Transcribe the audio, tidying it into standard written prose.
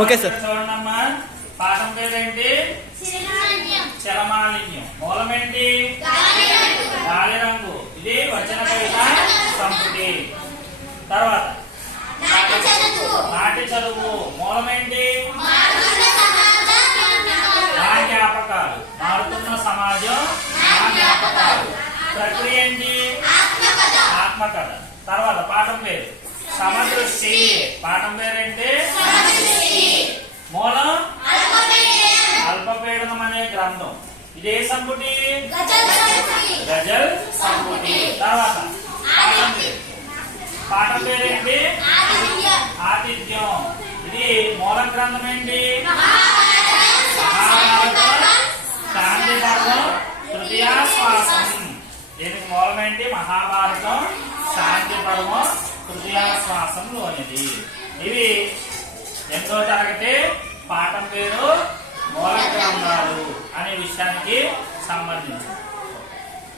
Okay sir. చూడండమ్మా, పాఠం పేరేంటి? చలమాలిన్యం. మూలం ఏంటి? గాలి రంగు. ఇది వచన కవిత సంపుటి. తర్వాత నాటి చదువు. మూలం ఏంటి? నా జ్ఞాపకాలు. మారుతున్న సమాజం నా జ్ఞాపకాలు. ప్రక్రియ ఏంటి? ఆత్మకథ. తర్వాత పాఠం పేరు సమదృష్టి. పాఠం పేరేంటి? మూలం అల్పపీడనం అనే గ్రంథం. ఇదే సంపుటి? గజల్ సంపుటి. తర్వాత పాఠం పేరేంటి? ఆతిథ్యం. ఇది మూల గ్రంథం ఏంటి? మహాభారతం శాంతి పర్వం తృతీయాశ్వాసం. దీనికి మూలం ఏంటి? మహాభారతం శాంతి పర్వం తృతీయాశ్వాసంలోనిది. ఇవి 8వ తరగతి పాఠం పేరు మూల గ్రంథాలు అనే విషయానికి సంబంధించి.